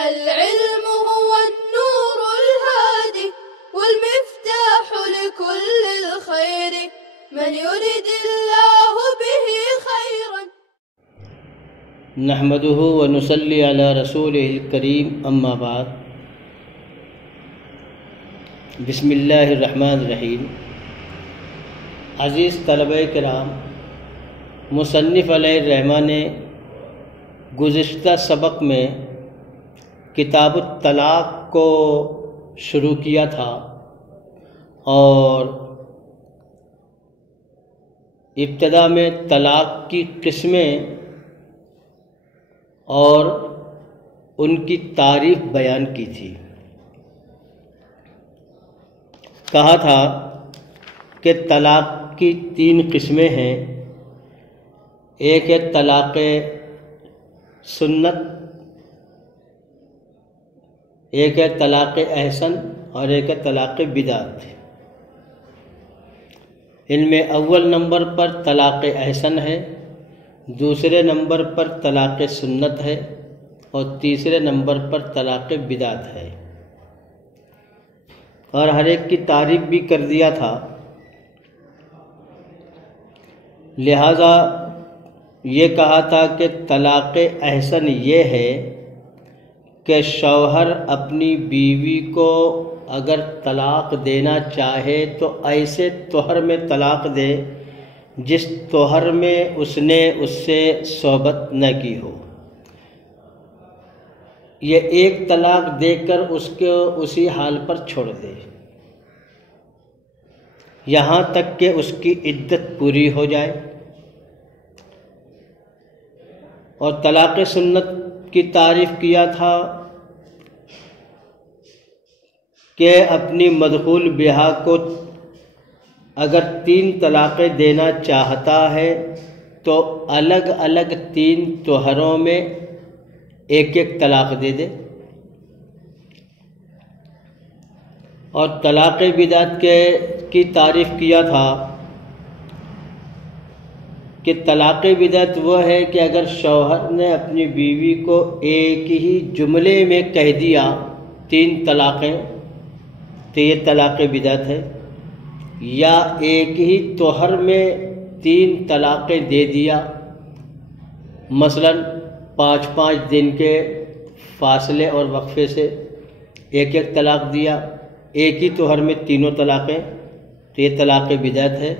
العلم هو النور الهادي والمفتاح لكل الخير من يرد الله به خيرا. نحمده ونصلي على رسوله الكريم اما بعد. بسم اللہ الرحمن الرحیم. عزیز طلبہ کرام، مصنف علیہ الرحمہ نے گزشتہ سبق میں کتاب الطلاق کو شروع کیا تھا اور ابتدا میں طلاق کی قسمیں اور ان کی تعریف بیان کی تھی. کہا تھا کہ طلاق کی 3 قسمیں ہیں. ایک ہے طلاق سنت، ایک ہے طلاق احسن اور ایک ہے طلاق بدعت. ان میں اول نمبر پر طلاق احسن ہے، دوسرے نمبر پر طلاق سنت ہے اور تیسرے نمبر پر طلاق بدعت ہے. اور ہر ایک کی تعریف بھی کر دیا تھا. لہذا یہ کہا تھا کہ طلاق احسن یہ ہے کہ شوہر اپنی بیوی کو اگر طلاق دینا چاہے تو ایسے طہر میں طلاق دے جس طہر میں اس نے اس سے صحبت نہ کی ہو. یہ ایک طلاق دے کر اس کو اسی حال پر چھوڑ دے یہاں تک کہ اس کی عدت پوری ہو جائے. اور طلاق سنت کی تعریف کیا تھا کہ اپنی مدخول بیاہ کو اگر 3 طلاقیں دینا چاہتا ہے تو الگ الگ 3 طہروں میں ایک ایک طلاق دے دے. اور طلاق بدعت کی تعریف کیا تھا کہ طلاق بدعت وہ ہے کہ اگر شوہر نے اپنی بیوی کو ایک ہی جملے میں کہہ دیا 3 طلاقیں تو یہ طلاق بدعت ہے، یا ایک ہی طہر میں 3 طلاقیں دے دیا، مثلا 5 دن کے فاصلے اور وقفے سے ایک ایک طلاق دیا، ایک ہی طہر میں 3 طلاقیں، تو یہ طلاق بدعت ہے.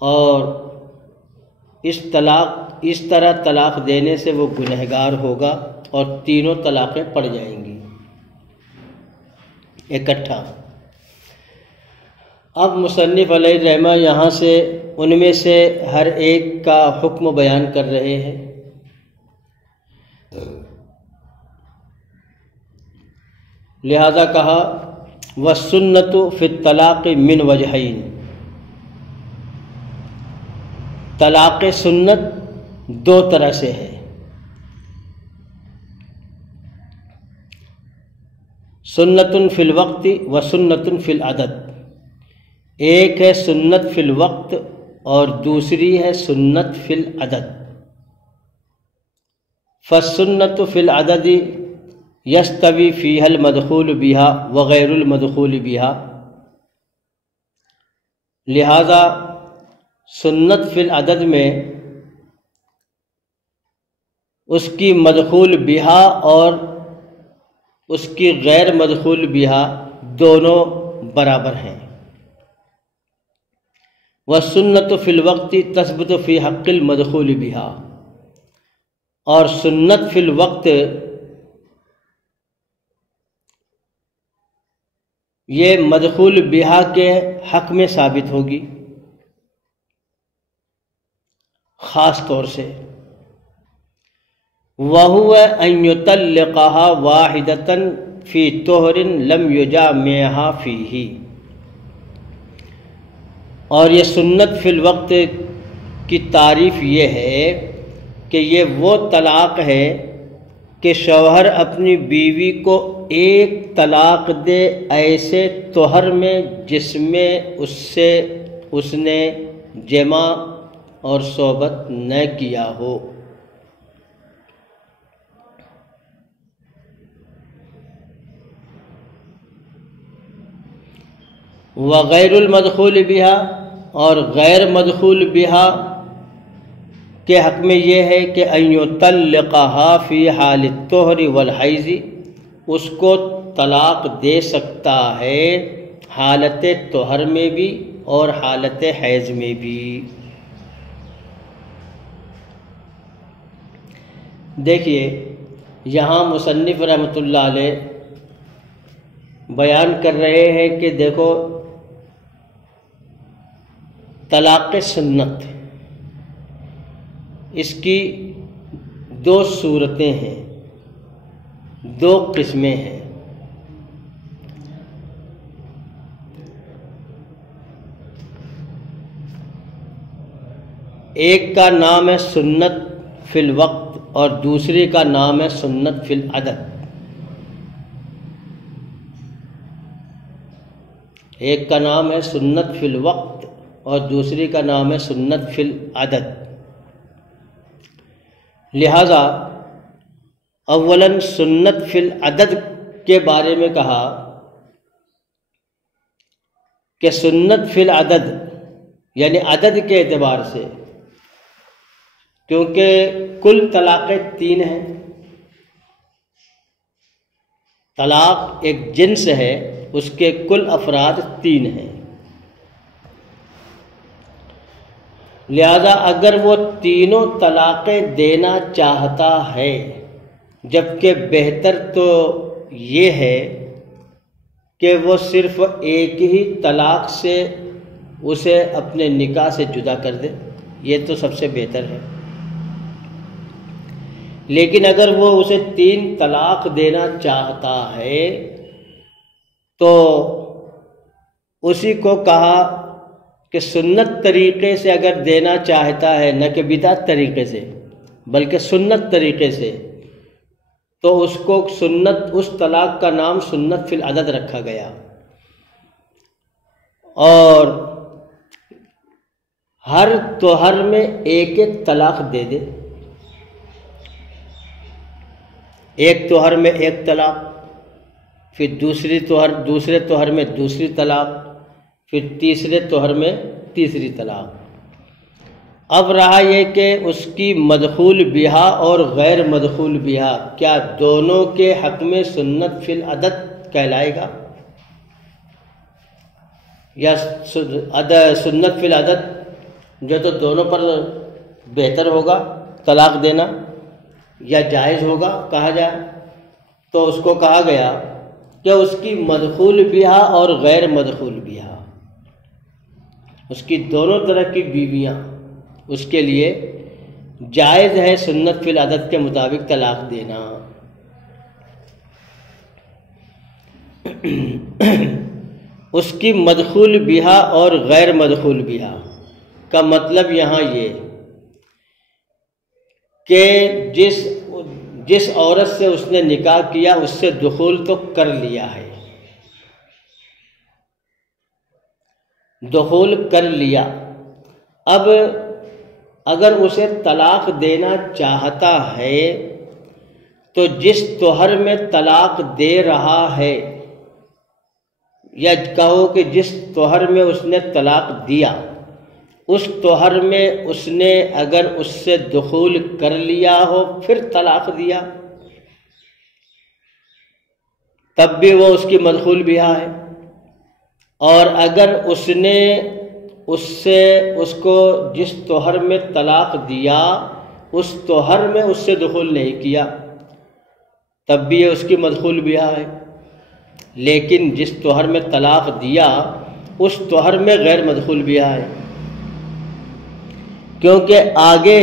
اور اس طرح طلاق دینے سے وہ گنہگار ہوگا اور 3 طلاقیں پڑ جائیں گی اکٹھا. اب مصنف علیہ الرحمہ یہاں سے ان میں سے ہر ایک کا حکم بیان کر رہے ہیں. لہذا کہا وَالسُّنَّةُ فِي الطَّلَاقِ مِنْ وَجْهَيْنِ. طلاق سنت 2 طرح سے ہے. سنت فی الوقت و سنت فی العدد. ایک ہے سنت فی الوقت اور دوسری ہے سنت فی العدد. فالسنت فی العدد یستوی فیہا المدخول بہا وغیر المدخول بہا. لہذا سنت فی العدد میں اس کی مدخول بہا اور اس کی غیر مدخول بہا دونوں برابر ہیں. والسنت فی الوقت تثبت فی حق المدخول بہا. اور سنت فی الوقت یہ مدخول بہا کے حق میں ثابت ہوگی خاص طور سے. وَهُوَ أَن يُطَلِّقَهَا وَاحِدَةً فِي طُهْرٍ لَمْ يُجَامِعْهَا فِيهِ. اور یہ سنت فی الوقت کی تعریف یہ ہے کہ یہ وہ طلاق ہے کہ شوہر اپنی بیوی کو ایک طلاق دے ایسے طہر میں جس میں اس نے جمع اور صحبت نہ کیا ہو. وغیر المدخول بہا، اور غیر مدخول بہا کے حق میں یہ ہے کہ ان یطلقھا فی حال الطہر والحیض، اس کو طلاق دے سکتا ہے حالت طہر میں بھی اور حالت حیض میں بھی۔ دیکھیے یہاں مصنف رحمۃ اللہ علیہ بیان کر رہے ہیں کہ دیکھو طلاق سنت، اس کی دو صورتیں ہیں، دو قسمیں ہیں۔ ایک کا نام ہے سنت فی الوقت اور دوسری کا نام ہے سنت فی العدد۔ ایک کا نام ہے سنت فی الوقت اور دوسری کا نام ہے سنت فی العدد۔ لہذا اولاً سنت فی العدد کے بارے میں کہا کہ سنت فی العدد یعنی عدد کے اعتبار سے، کیونکہ کل طلاقیں 3 ہیں، طلاق ایک جنس ہے، اس کے کل افراد 3 ہیں، لہذا اگر وہ تینوں طلاقیں دینا چاہتا ہے، جبکہ بہتر تو یہ ہے کہ وہ صرف ایک ہی طلاق سے اسے اپنے نکاح سے جدا کر دے، یہ تو سب سے بہتر ہے۔ لیکن اگر وہ اسے 3 طلاق دینا چاہتا ہے تو اسی کو کہا کہ سنت طریقے سے اگر دینا چاہتا ہے، نہ کہ بدعت طریقے سے بلکہ سنت طریقے سے، تو اس کو سنت، اس طلاق کا نام سنت فی العدد رکھا گیا، اور ہر طہر میں ایک ایک طلاق دے دے، ایک طہر میں ایک طلاق، پھر دوسرے طہر میں دوسری طلاق، پھر تیسرے طہر میں تیسری طلاق۔ اب رہا یہ کہ اس کی مدخول بہا اور غیر مدخول بہا کیا دونوں کے حق میں سنت فی العدد کہلائے گا، یا سنت فی العدد جو تو دونوں پر بہتر ہوگا طلاق دینا یا جائز ہوگا کہا جائے، تو اس کو کہا گیا کہ اس کی مدخول بہا اور غیر مدخول بہا، اس کی دونوں طرح کی بیویاں، اس کے لیے جائز ہے سنت فی العدد کے مطابق طلاق دینا۔ اس کی مدخول بہا اور غیر مدخول بہا کا مطلب یہاں یہ کہ جس عورت سے اس نے نکاح کیا اس سے دخول تو کر لیا ہے، دخول کر لیا، اب اگر اسے طلاق دینا چاہتا ہے تو جس طہر میں طلاق دے رہا ہے، یا کہو کہ جس طہر میں اس نے طلاق دیا، اس طہر میں اس نے اگر اس سے دخول کر لیا ہو پھر طلاق دیا، تب بھی وہ اس کی مدخول بہا ہے، اور اگر اس نے اس کو جس طہر میں طلاق دیا اس طہر میں اس سے دخول نہیں کیا، تب بھی یہ اس کی مدخول بہا ہے، لیکن جس طہر میں طلاق دیا اس طہر میں غیر مدخول بہا ہے، کیونکہ آگے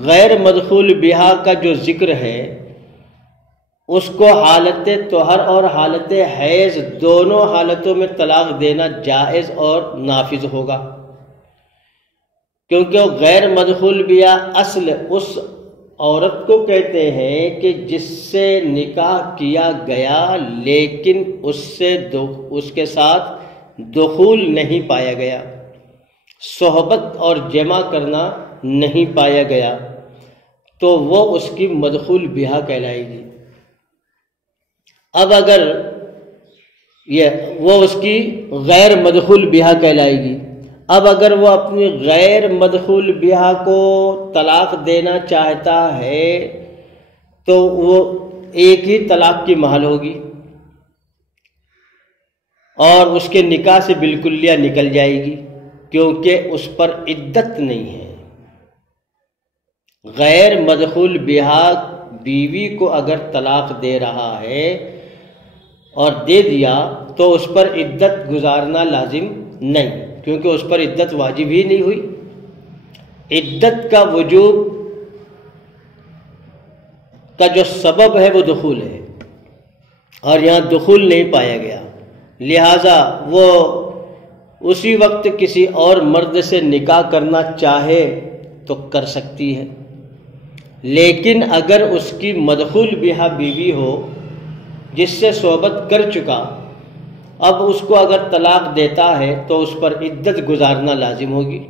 غیر مدخول بہا کا جو ذکر ہے اس کو حالت طہر اور حالت حیض دونوں حالتوں میں طلاق دینا جائز اور نافذ ہوگا، کیونکہ وہ غیر مدخول بہا اصل اس عورت کو کہتے ہیں کہ جس سے نکاح کیا گیا لیکن اس کے ساتھ دخول نہیں پایا گیا، صحبت اور جمع کرنا نہیں پایا گیا، تو وہ اس کی مدخول بہا کہلائے گی۔ اب اگر وہ اس کی غیر مدخول بہا کہلائے گی۔ اب اگر وہ اپنی غیر مدخول بہا کو طلاق دینا چاہتا ہے تو وہ ایک ہی طلاق کی محل ہوگی اور اس کے نکاح سے بالکلیہ نکل جائے گی، کیونکہ اس پر عدت نہیں ہے۔ غیر مدخول بہا بیوی کو اگر طلاق دے رہا ہے اور دے دیا تو اس پر عدت گزارنا لازم نہیں، کیونکہ اس پر عدت واجب ہی نہیں ہوئی۔ عدت کا وجوب کا جو سبب ہے وہ دخول ہے، اور یہاں دخول نہیں پایا گیا، لہذا وہ اسی وقت کسی اور مرد سے نکاح کرنا چاہے تو کر سکتی ہے، لیکن اگر اس کی مدخول بہا بیوی ہو جس سے صحبت کر چکا، اب اس کو اگر طلاق دیتا ہے تو اس پر عدت گزارنا لازم ہوگی۔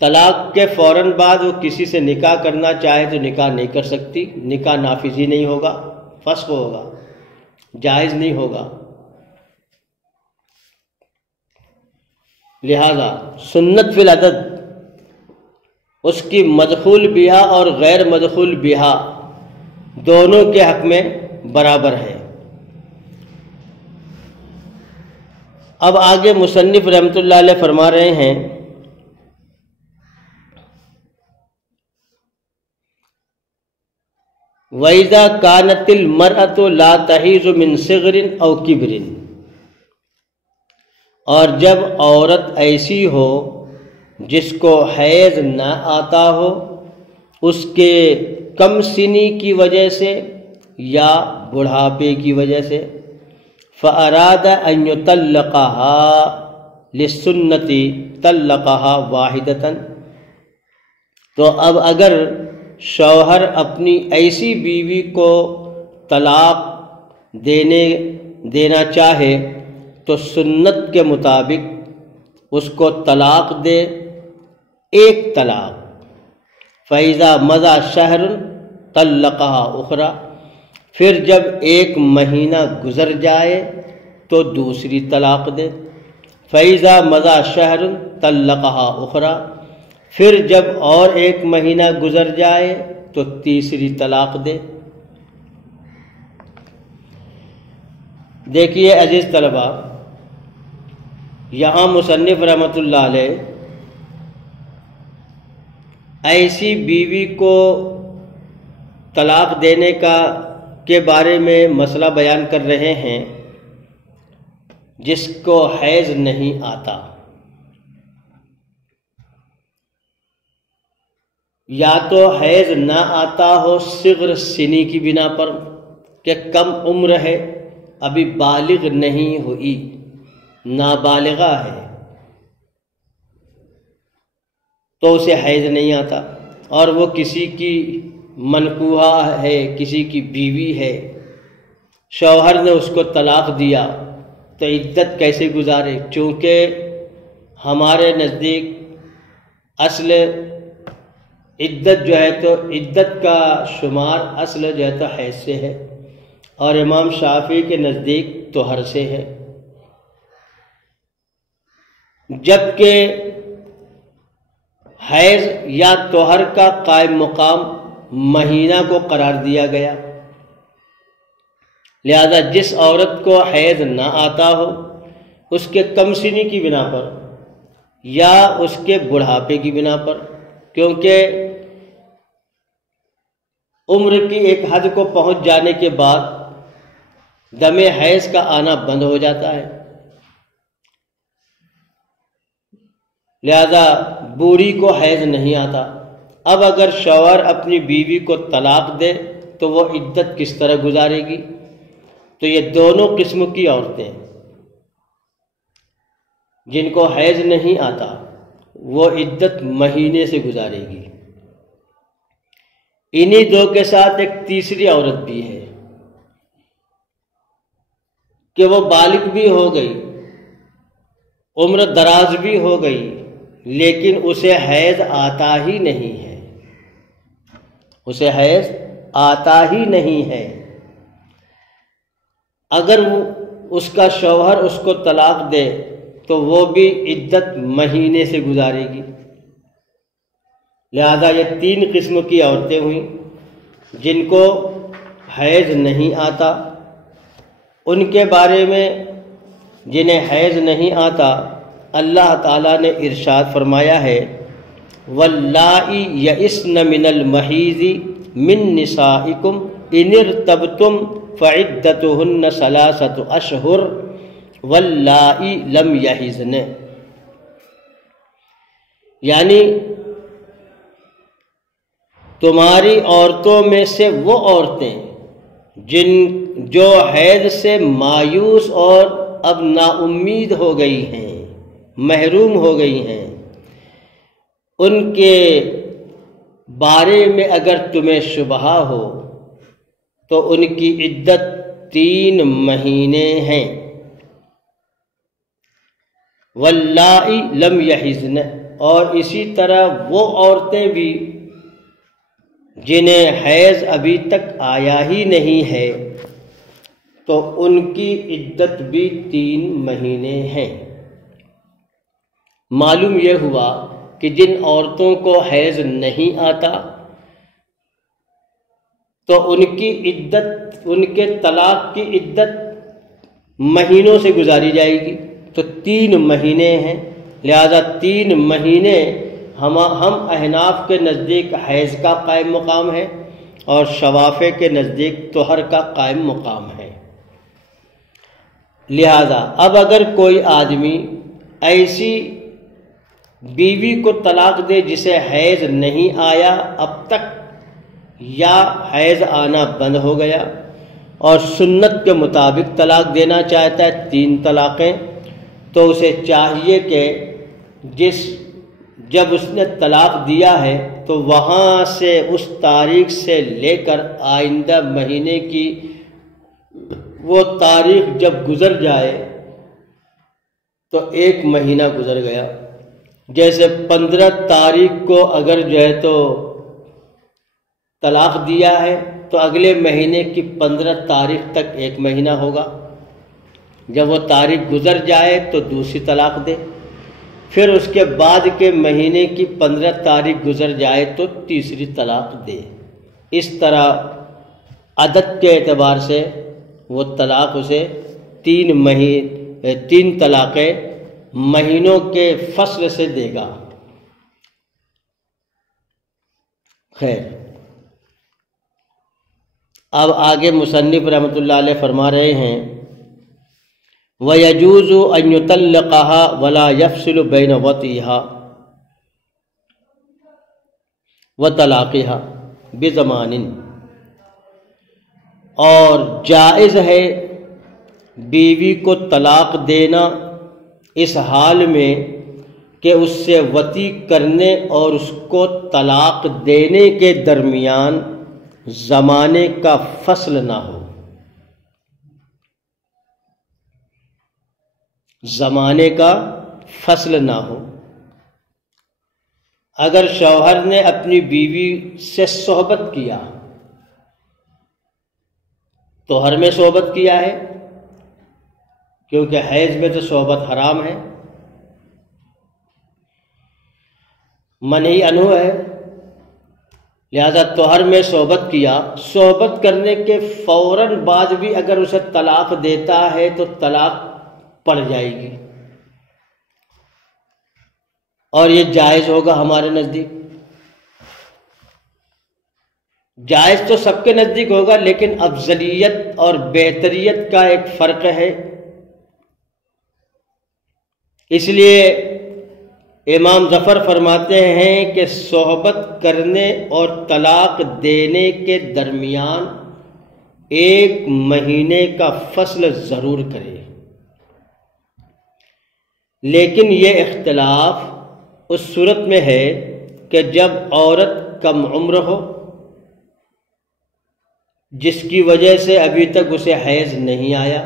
طلاق کے فوراً بعد وہ کسی سے نکاح کرنا چاہے تو نکاح نہیں کر سکتی، نکاح نافذ ہی نہیں ہوگا، فسخ ہوگا، جائز نہیں ہوگا۔ لہذا سنت فی العدد اس کی مدخول بہا اور غیر مدخول بہا دونوں کے حق میں برابر ہے۔ اب آگے مصنف رحمۃ اللہ علیہ فرما رہے ہیں وَإِذَا كَانَتِ الْمَرْأَةُ لَا تَحِيضُ مِنْ صِغْرٍ أَوْ كِبْرٍ، اور جب عورت ایسی ہو جس کو حیض نہ آتا ہو اس کے کم سنی کی وجہ سے یا بڑھاپے کی وجہ سے، فَأَرَادَ أَن يُطَلِّقَهَا لِلسُّنَّةِ طَلَّقَهَا وَاحِدَةً، تو اب اگر شوہر اپنی ایسی بیوی کو طلاق دینا چاہے تو سنت کے مطابق اس کو طلاق دے، ایک طلاق۔ فَإِذَا مَضَى شَهْرٌ طَلَّقَهَا أُخْرَى، پھر جب ایک مہینہ گزر جائے تو دوسری طلاق دے۔ فَإِذَا مَضَى شَهْرٌ طَلَّقَهَا أُخْرَى، پھر جب اور ایک مہینہ گزر جائے تو تیسری طلاق دے۔ دیکھیے عزیز طلبہ، یہاں مصنف رحمۃ اللہ علیہ ایسی بیوی کو طلاق دینے کے بارے میں مسئلہ بیان کر رہے ہیں جس کو حیض نہیں آتا، یا تو حیض نہ آتا ہو صغر سنی کی بنا پر کہ کم عمر ہے، ابھی بالغ نہیں ہوئی، نابالغہ ہے، تو اسے حیض نہیں آتا، اور وہ کسی کی منکوحہ ہے، کسی کی بیوی ہے، شوہر نے اس کو طلاق دیا تو عدت کیسے گزارے؟ چونکہ ہمارے نزدیک اصل عدت جو ہے تو عدت کا شمار اصل جو ہے تو حیض سے ہے، اور امام شافعی کے نزدیک طہر سے ہے، جبکہ حیض یا طہر کا قائم مقام مہینہ کو قرار دیا گیا، لہذا جس عورت کو حیض نہ آتا ہو اس کے کم سنی کی بنا پر یا اس کے بڑھاپے کی بنا پر، کیونکہ عمر کی ایک حد کو پہنچ جانے کے بعد دم حیض کا آنا بند ہو جاتا ہے، لہذا بوڑھی کو حیض نہیں آتا۔ اب اگر شوہر اپنی بیوی کو طلاق دے تو وہ عدت کس طرح گزارے گی؟ تو یہ دونوں قسم کی عورتیں جن کو حیض نہیں آتا وہ عدت مہینے سے گزارے گی۔ انہی دو کے ساتھ ایک تیسری عورت بھی ہے کہ وہ بالغ بھی ہو گئی، عمر دراز بھی ہو گئی، لیکن اسے حیض آتا ہی نہیں ہے، اسے حیض آتا ہی نہیں ہے۔ اگر اس کا شوہر اس کو طلاق دے تو وہ بھی عدت مہینے سے گزارے گی۔ لہذا یہ 3 قسم کی عورتیں ہوئیں جن کو حیض نہیں آتا۔ ان کے بارے میں جنہیں حیض نہیں آتا اللہ تعالیٰ نے ارشاد فرمایا ہے واللائی یئسن من المحیض من نسائکم ان ارتبتم فعدتہن 3 اشہر واللائی لم یحضن، یعنی تمہاری عورتوں میں سے وہ عورتیں جو حیض سے مایوس اور اب نا امید ہو گئی ہیں، محروم ہو گئی ہیں، ان کے بارے میں اگر تمہیں شبہ ہو تو ان کی عدت 3 مہینے ہیں۔ واللائی لم یحضن، اور اسی طرح وہ عورتیں بھی جنہیں حیض ابھی تک آیا ہی نہیں ہے تو ان کی عدت بھی 3 مہینے ہیں۔ معلوم یہ ہوا کہ جن عورتوں کو حیض نہیں آتا تو ان کی عدت، ان کے طلاق کی عدت مہینوں سے گزاری جائے گی، تو 3 مہینے ہیں۔ لہذا 3 مہینے ہم احناف کے نزدیک حیض کا قائم مقام ہے اور شوافع کے نزدیک طہر کا قائم مقام ہے۔ لہذا اب اگر کوئی آدمی ایسی بیوی کو طلاق دے جسے حیض نہیں آیا اب تک، یا حیض آنا بند ہو گیا اور سنت کے مطابق طلاق دینا چاہتا ہے 3 طلاقیں، تو اسے چاہیے کہ جب اس نے طلاق دیا ہے تو وہاں سے اس تاریخ سے لے کر آئندہ مہینے کی وہ تاریخ جب گزر جائے تو 1 مہینہ گزر گیا۔ جیسے 15 تاریخ کو اگر جو ہے تو طلاق دیا ہے تو اگلے مہینے کی 15 تاریخ تک 1 مہینہ ہوگا، جب وہ تاریخ گزر جائے تو دوسری طلاق دے، پھر اس کے بعد کے مہینے کی 15 تاریخ گزر جائے تو تیسری طلاق دے۔ اس طرح عدد کے اعتبار سے وہ طلاق اسے 3 طلاقیں مہینوں کے فصل سے دے گا۔ خیر، اب آگے مصنف رحمۃ اللہ علیہ فرما رہے ہیں وَيَجُوزُ أَن يُطَلِّقَهَا وَلَا يَفْصِلُ بَيْنَ وَطْئِهَا وَطَلَاقِهَا بِزَمَانٍ، اور جائز ہے بیوی کو طلاق دینا اس حال میں کہ اس سے وطی کرنے اور اس کو طلاق دینے کے درمیان زمانے کا فصل نہ ہو، زمانے کا فصل نہ ہو۔ اگر شوہر نے اپنی بیوی سے صحبت کیا، طہر میں صحبت کیا ہے، کیونکہ حیض میں تو صحبت حرام ہے، منہی عنہ ہے، لہذا طہر میں صحبت کیا، صحبت کرنے کے فوراً بعد بھی اگر اسے طلاق دیتا ہے تو طلاق پڑ جائے گی، اور یہ جائز ہوگا ہمارے نزدیک۔ جائز تو سب کے نزدیک ہوگا، لیکن افضلیت اور بہتریت کا ایک فرق ہے۔ اس لیے امام ظفر فرماتے ہیں کہ صحبت کرنے اور طلاق دینے کے درمیان 1 مہینے کا فصل ضرور کرے، لیکن یہ اختلاف اس صورت میں ہے کہ جب عورت کم عمر ہو، جس کی وجہ سے ابھی تک اسے حیض نہیں آیا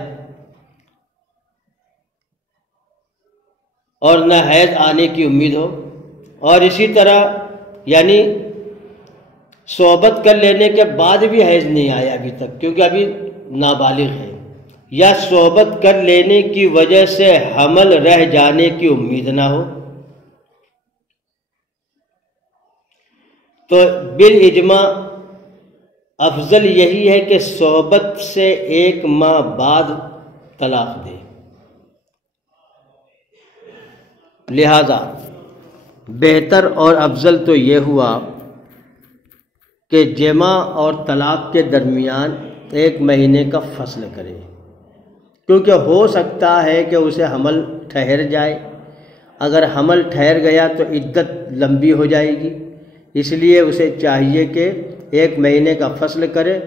اور نہ حیض آنے کی امید ہو، اور اسی طرح یعنی صحبت کر لینے کے بعد بھی حیض نہیں آیا ابھی تک، کیونکہ ابھی نابالغ ہے، یا صحبت کر لینے کی وجہ سے حمل رہ جانے کی امید نہ ہو، تو بالاجماع افضل یہی ہے کہ صحبت سے 1 ماہ بعد طلاق دے۔ لہذا بہتر اور افضل تو یہ ہوا کہ جمع اور طلاق کے درمیان 1 مہینے کا فصل کرے، کیونکہ ہو سکتا ہے کہ اسے حمل ٹھہر جائے۔ اگر حمل ٹھہر گیا تو عدت لمبی ہو جائے گی، اس لیے اسے چاہیے کہ 1 مہینے کا فصل کرے،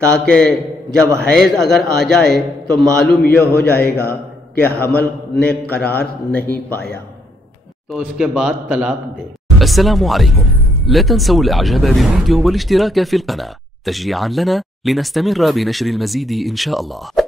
تاکہ جب حیض اگر آ جائے تو معلوم یہ ہو جائے گا کہ حمل نے قرار نہیں پایا، تو اس کے بعد طلاق دے۔ السلام علیکم، لا تنسوا الاعجاب بالفيديو والاشتراك في القناة تشجيعا لنا لنستمر بنشر المزيد ان شاء الله۔